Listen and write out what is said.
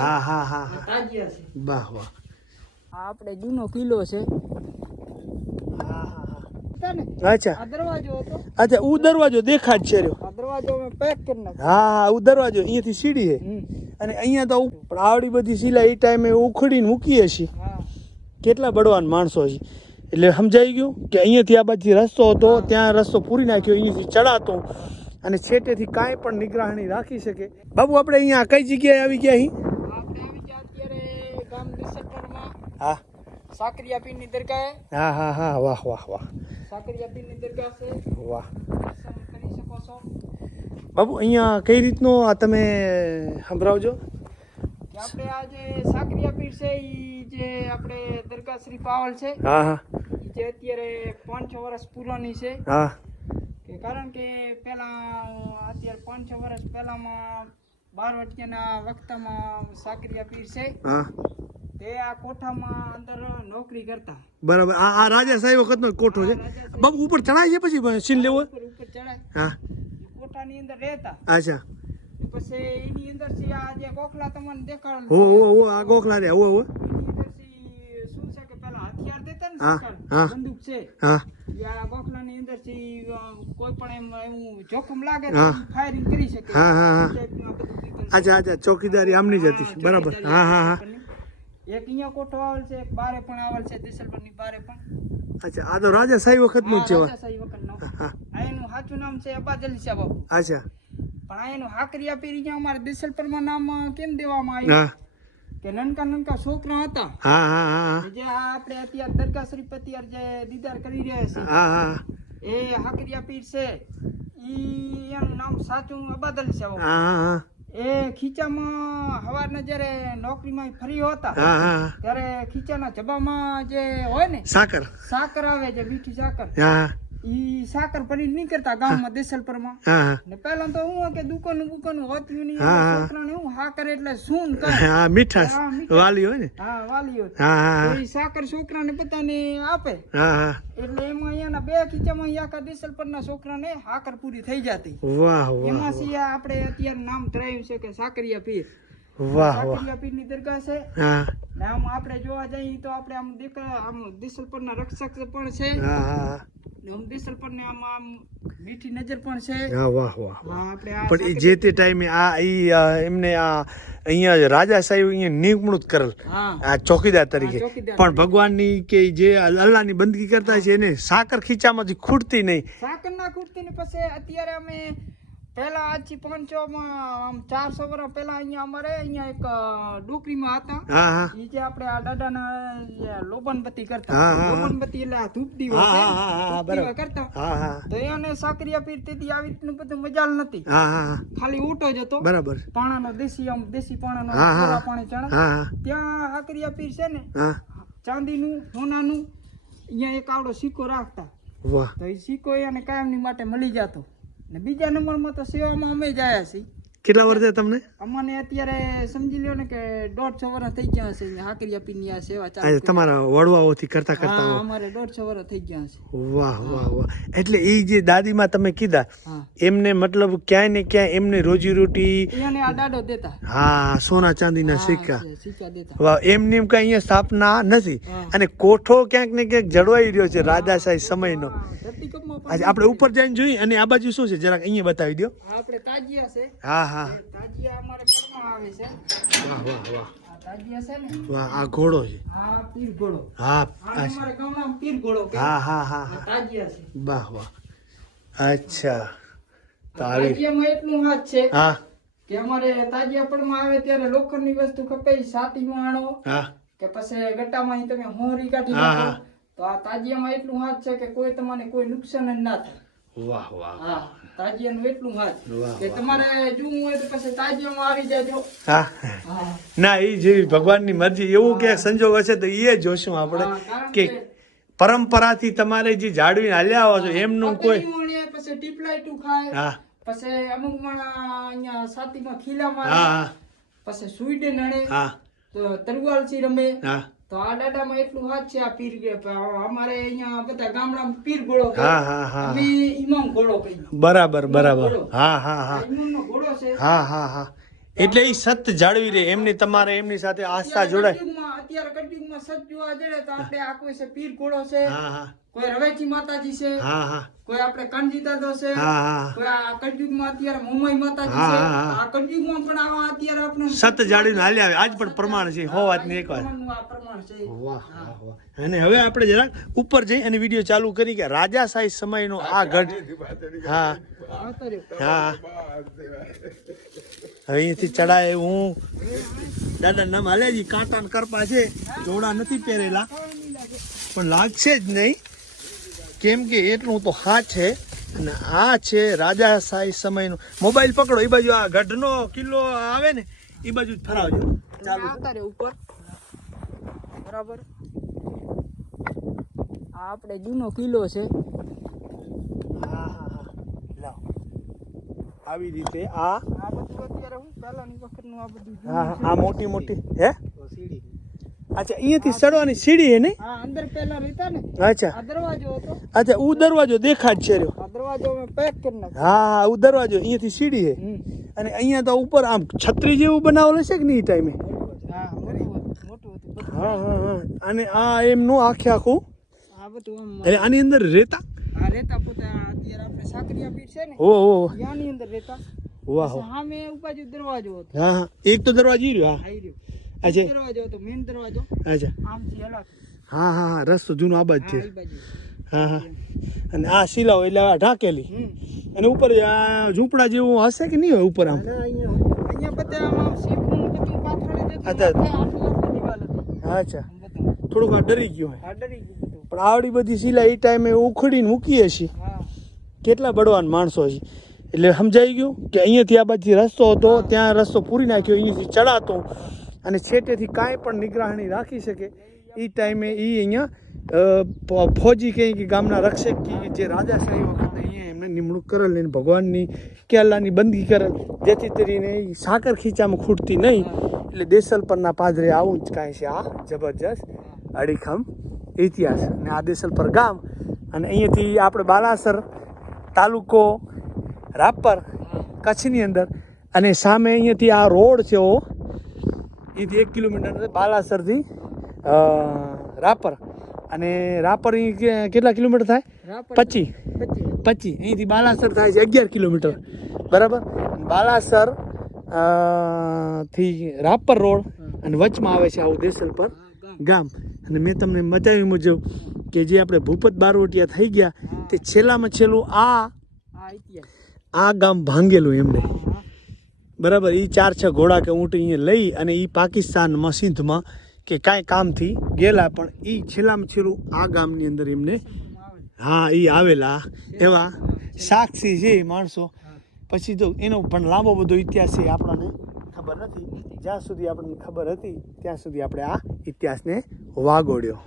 હા હા હા તાજિયા છે. વાહ વાહ. આ આપણે જૂનો કિલ્લો છે. અચ્છા આ દરવાજો હતો. અચ્છા ઉ દરવાજો દેખાડ છે રહ્યો. આ દરવાજો મેં પેક કરી નાખ્યો. હા હા ઉ દરવાજો અહીંયાથી સીડી છે અને અહીંયા તો પણ આવડી બધી શીલા એ ટાઈમે ઉખડીને મૂકીએ છીએ. હા કેટલા બળવાન માણસો છે. એટલે સમજાઈ ગયું કે અહીંયાથી આ બાજુ રસ્તો હતો ત્યાં રસ્તો પૂરી નાખ્યો અહીંયાથી ચડાતો અને છેટેથી કાંઈ પણ નિગરાની રાખી શકે. બાબુ આપણે અહીંયા કઈ જગ્યાએ આવી ગયા અહીં? આપણે આવી ગયા અત્યારે ગામ દિસલપરમાં હા સાકરિયા પીરની દરગાહે. હા હા હા વાહ વાહ વાહ સાકરિયા પીરની દરગાહ છે. વાહ દર્શન કરી શકો છો. બાબુ અહીંયા કઈ રીતનો આ તમે સંભળાવજો. કે આપણે આ જે સાકરિયા પીર છે ઈ જે આપણે દરગાહ શ્રી પાવલ છે. હા હા ઈ જે અત્યારે 5-6 વર્ષ પુરાની છે. હા કે કારણ કે પહેલા અત્યારે 5-6 વર્ષ પહેલામાં 12 વર્ષના વખતમાં સાકરિયા પીર છે હા તે આ કોઠામાં અંદર નોકરી કરતા. બરાબર. આ રાજા સાહેબ વખતનો કોઠો છે. બાબુ ઉપર ચડાય છે પછી સીન લેવો? ઉપર ચડાય. હા કોઠાની અંદર રહેતા. અચ્છા પછી એની અંદર થી આ જે ગોખલા તમને દેખાડ હો આ ગોખલા રે હો એની અંદર થી શું છે કે પેલા હથિયાર દેતા ને સરકાર બંદૂક છે. હા આ ગોખલાની અંદર થી કોઈ પણ એમ એવું જોખમ લાગે તો ફાયરિંગ કરી શકે. હા હા હા ટાઈપનું આ બધું દીકલ. અચ્છા અચ્છા ચોકીદારી આમની જ હતી. બરાબર. હા હા હા એક અહીંયા કોઠો આવેલ છે, એક બારે પણ આવેલ છે, દિસલપરની બારે પણ. અચ્છા આ તો રાજા સાહેબ વખતનું જ છે. રાજાશાહી વખતનો. આ એનું સાચું નામ છે અબાદલી શાહ બાપુ. અચ્છા પણ આ એનું હાકરિયા પીર અહીંયા અમારે દિસલપરમાં નામ કેમ દેવામાં આવ્યું હા કે નનકા નનકા છોકરા હતા હા હા હા જે આ આપણે અત્યારે દરગાહ શરીફ અત્યારે જે દીદાર કરી રહ્યા છે હા હા એ હાકરિયા પીર છે. ઈ એનું નામ સાચું અબાદલી શાહ બાપુ. હા હા એ ખીચામાં હવારના જ્યારે નોકરીમાં ફરી હતા હા હા ત્યારે ખીચાના જબામાં જે હોય ને સાકર સાકર આવે છે, મીઠી સાકર. હા ઈ સાકર ભરી નહીં કરતા ગામમાં દેસલપરમાં. હા ને પહેલા તો હું કે દુકાનું હોતી નહીં હા. છોકરાને હું સાકર એટલે શું કહે. હા મીઠાશ હા, મીઠાશ. વાલી હોય ને. હા વાલીઓ. હા હા તો ઈ સાકર છોકરાને બધાને આપે હા હા એટલે એમાં અહીંયાના બે ખીચામાં આખા દેસલપરના છોકરાને સાકર પૂરી થઈ જતી. વાહ વાહ એમાં સી આપણે અત્યારે નામ ધરાયું છે કે સાકરિયા પીર. વાહ વાહ સાકરિયા પીરની દરગાહ છે. હા ને આમ આપણે જોવા જઈએ તો આપણે આમ દિસલપરના રક્ષક પણ છે. હા હા ને આમ દિસલપરને આમ મીઠી નજર પણ છે. હા વાહ વાહ હા આપણે આ પણ એ જે તે ટાઈમે એમને અહીંયા રાજા સાહેબ અહીંયા નિમણૂક કરેલ હા આ ચોકીદાર તરીકે. ચોકીદાર પણ ભગવાનની કે જે અલ્લાહની બંદગી કરતા છે એને સાકર ખીચામાંથી ખૂટતી નહીં. સાકર ના ખૂટતી ને પછી અત્યારે અમે પહેલા આજથી 500 આમ 400 વર્ષ પહેલા અહીંયા અમારે અહીંયા એક ડોકરીમાં હતા. હા હા ઈ જે આપણે આ દાદાના લોબનબત્તી કરતા. હા, હા, હા. લોબનબત્તી એટલે આ ધૂપ દીવા હા, છે. હા, હા, હા, ધૂપ દીવા બરાબર. કરતા. હા હા તો એને સાકરિયા પીર તેથી આવી રીતનું બધું મજાલ નથી. હા હા ખાલી ઊંટો જ હતો. બરાબર. પાણાનો દેશી પાણાનો હા, હા. કોરા પાણી ચણા. હા હા ત્યાં સાકરિયા પીર છે ને હા ચાંદીનું સોનાનું અહીંયા એક આવડો સિક્કો રાખતા. વાહ તો એ સિક્કો એને કાયમની માટે મળી જતો. ને બીજા નંબરમાં તો સેવામાં અમે જ આવ્યા છીએ. કેટલા વર્ષ તમને? અમને અત્યારે સમજી લ્યો ને કે 150 વર્ષ થઈ ગયા હશે અહીંયા હાકરિયા પીરની આ સેવા ચાલુ આજે તમારા વડવાઓથી કરતા હા કરતા અમારે 150 વર્ષ થઈ ગયા હશે. વાહ વાહ વાહ. એટલે એ જે દાદીમાં તમે કીધા હા એમને મતલબ ક્યાંય ને ક્યાંય એમને રોજી રોટી એને આ દાડો દેતા. હા સોના ચાંદીના સિક્કા. સિક્કા દેતા. વાહ એમની એમ કઈ અહીંયા સ્થાપના નથી હા. અને કોઠો ક્યાંક ને ક્યાંક જળવાઈ રહ્યો છે રાજાશાહી સમયનો. હા, ધરતીકંપમાં પણ આજે આપણે ઉપર જઈને જોઈએ અને આ બાજુ શું છે જરાક અહીંયા બતાવી દો. આપણે તાજિયા છે. હા હા એ તાજિયા અમારે પરમાં આવે છે. વાહ વાહ વાહ આ તાજિયા છે ને વાહ આ ઘોડો છે. આ પીર ઘોડો. હા આ અમારે ગામમાં પીર ઘોડો કે હા હા હા આ તાજિયા છે. વાહ વાહ અચ્છા તો આવી તાજિયામાં એટલું હાથ છે હા કે અમારે તાજિયા પરમાં આવે ત્યારે લોખંડની વસ્તુ કપાઈ છાતીમાં આણો હા કે પછી ગટ્ટામાં તમે હોરી કાઢી હા, નાખો. હા. તો આ તાજિયામાં એટલું હાથ છે કે કોઈ તમને કોઈ નુકસાન જ ના થાય. વાહ વાહ હા તાજિયાનું એટલું હાથ વાહ, કે તમારે જોવું હોય તો પછી તાજિયામાં આવી જાજો. હા હા ના એ જેવી ભગવાનની મરજી એવું કે સંજોગ હશે તો એ જોશું આપણે હા, કારણ કે પરંપરાથી તમારે જે જાળવીને હાલ્યા આવો છો એમનું કોઈ પતંગી વણીએ, પછી ટીપલાઈટું ખાય, હા પછી અમુક અહીંયા છાતીમાં ખીલા મારે, હા હા પછી સુઈડે નડે, હા તો તરવાલથી રમે. હા તો આ દાદામાં એટલું હાથ છે આ પીર અમારે અહીંયા બધા ગામડામાં પીર ઘોડો કહે. હા હા હા અમે ઇમામ ઘોડો કહીએ. બરાબર બરાબર ઘોડો. હા હા આ હા ઇમામનો ઘોડો છે. હા હા હા એટલે એ સત જાળવી રહે એમની તમારે એમની સાથે આસ્થા જોડાય. અત્યારે કળયુગમાં સત જોવા જઈએ તો આપણે આ કોઈ છે પીર ઘોડો છે, હા હા કોઈ રવેચી માતાજી છે, હા હા કોઈ આપણે કાનજી દાદો છે, હા હા કોઈ આ કળયુગમાં અત્યારે મોમાઈ માતાજી હા, છે. હા, હા. આ કળયુગમાં પણ આવા અત્યારે આપણે સત જાળવીને હાલ્યા આવે આજ પણ પ્રમાણ છે. હો વાત ને એક વાત. પ્રમાણનું આ પ્રમાણ છે. વાહ વાહ વાહ. અને હવે આપણે જરાક ઉપર જઈ અને વિડીયો ચાલુ કરી કે રાજાશાહી સમયનો આ ગઢ. હા આવતા રહ્યો. હા હવે અહીંથી ચડાય હું દાદા નામ હાલેજી કાંટા ને કરપા છે, જોડા નથી પહેરેલા પણ લાગશે જ નહીં કેમ કે એટલું તો હા છે. અને આ છે રાજાશાહી સમયનો. મોબાઈલ પકડો, એ બાજુ આ ગઢનો કિલ્લો આવે ને એ બાજુ જ ફરાવજો. ચાલુ આવતા રહ્યો ઉપર. બરાબર, આ આપણે જૂનો કિલ્લો છે. હા હા હા લાવ આવી રીતે આ આ બધું અત્યારે હું પહેલાની વખતનું આ બધું જૂનું હા છે. આ મોટી મોટી હે અચ્છા અહીંયાથી ચડવાની સીડી હે ને. હા, અંદર પહેલા રહેતા ને અચ્છા આ દરવાજો હતો. અચ્છા ઉ દરવાજો દેખાડ છે રહ્યો. આ દરવાજો અમે પેક કરી નાખ્યો. હા હા ઉ દરવાજો અહીંયાથી સીડી હે. અને અહીંયા તો ઉપર આમ છત્રી જેવું બનાવેલું છે કે નહીં એ ટાઈમે. હા, મોટું હતું બધું. હા હા હા અને આ એમનું આખે આખું આ બધું આમ એટલે આની અંદર રેતા. આ રેતા પોતે આ અત્યારે આપણે સાકરિયા પીઠ છે ને ઓ ઓ ત્યાંની અંદર રેતા. વાહ પછી સામે બાજુ દરવાજો હતો. હા હા એક તો દરવાજો ઈ રહ્યો. આઈ રહ્યો. અચ્છા દરવાજો હતો, મેઇન દરવાજો અચ્છા આમથી અલગ. હા હા હા રસ્તો જૂનો આ બાજ હા, છે. ઈ બાજુ. હા હા અને આ શિલાઓ એટલે આ ઢાંકેલી. અને ઉપર આ ઝૂંપડા જેવું હશે કે નહીં હોય ઉપર આમ. અહીંયા બધા આમ શીખનું બધું પાથરેલું હતું. અચ્છા. આટલી આટલી દિવાલ હતી. અચ્છા બધું થોડુંક આ ડરી ગયું હોય આ ડરી ગયું બધું. પણ આવડી બધી શિલા એ ટાઈમે ઉખડીને મૂકીએ છીએ. હા, કેટલા બળવાન માણસો છે. એટલે સમજાઈ ગયું કે અહીંયાથી આ બાજુ રસ્તો હતો, ત્યાં રસ્તો પૂરી નાખ્યો, અહીંયાથી ચડાતો અને છેટેથી કાંઈ પણ નિગરાણી રાખી શકે એ ટાઈમે એ અહીંયા ફોજી કહે કે ગામના રક્ષક કે જે રાજાશાહી વખતે અહીંયા એમને નિમણૂક કરેલ ને ભગવાનની કે અલ્લાહની બંદગી કરેલ જેથી કરીને એ સાકર ખીચામાં ખૂટતી નહીં. એટલે દેસલ પરના પાદરે આવું જ કાંઈ છે આ જબરજસ્ત અડીખમ ઇતિહાસ. અને આ દેસલ પર ગામ અને અહીંયાથી આપણે બાલાસર તાલુકો રાપર કચ્છની અંદર અને સામે અહીંયાથી આ રોડ છે અહીંથી 1 કિલોમીટર બાલાસરથી રાપર. અને રાપર અહીં કેટલા કિલોમીટર થાય? રાપર 25 અહીંથી બાલાસર થાય છે 11 કિલોમીટર બરાબર. બાલાસર થી રાપર રોડ અને વચમાં આવે છે આવું દેસલ પર ગામ. અને મેં તમને બતાવ્યું મુજબ કે જે આપણે ભૂપત બારવટિયા થઈ ગયા તે છેલ્લામાં છેલ્લું આ ગામ ભાંગેલું એમને બરાબર. એ 4-6 ઘોડા કે ઊંટ અહીંયા લઈ અને એ પાકિસ્તાનમાં સિંધમાં કે કાંઈ કામથી ગયેલા પણ એ છેલ્લામાં છેલ્લું આ ગામની અંદર એમને હા એ આવેલા એવા સાક્ષી છે માણસો. પછી તો એનો પણ લાંબો બધો ઇતિહાસ છે આપણને ખબર નથી. જ્યાં સુધી આપણને ખબર હતી ત્યાં સુધી આપણે આ ઇતિહાસને વાગોડ્યો.